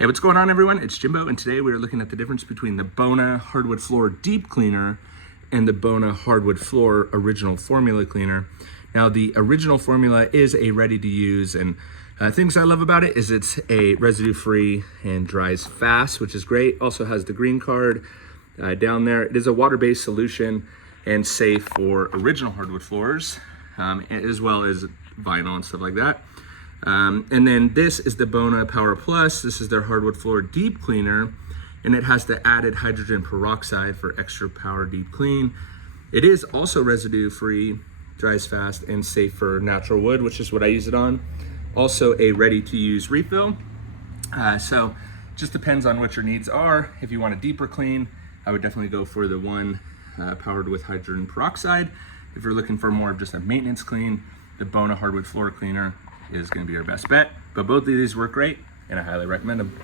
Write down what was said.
Hey, what's going on, everyone? It's Jimbo, and today we are looking at the difference between the Bona Hardwood Floor Deep Cleaner and the Bona Hardwood Floor Original Formula Cleaner. Now, the original formula is a ready-to-use, and things I love about it is it's a residue-free and dries fast, which is great. Also has the green card down there. It is a water-based solution and safe for original hardwood floors, as well as vinyl and stuff like that. And then this is the Bona Power Plus. This is their hardwood floor deep cleaner, and it has the added hydrogen peroxide for extra power deep clean. It is also residue free, dries fast, and safe for natural wood, which is what I use it on. Also a ready to use refill. So just depends on what your needs are. If you want a deeper clean, I would definitely go for the one powered with hydrogen peroxide. If you're looking for more of just a maintenance clean, the Bona Hardwood Floor Cleaner is going to be your best bet. But both of these work great, and I highly recommend them.